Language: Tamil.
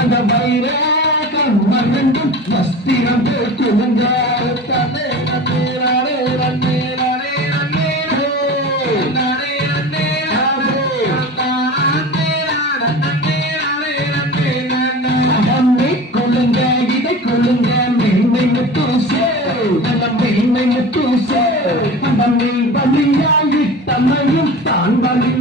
அந்த வைரகம் மன்னண்டும் வஸ்திரம் போட்டுங்க கொள்ளுங்க இதை கொள்ளுங்க மென்மை முட்டும் நல்ல மென்மை முட்டும் நம்ம பலியாகி தன்னையும் தான் பலி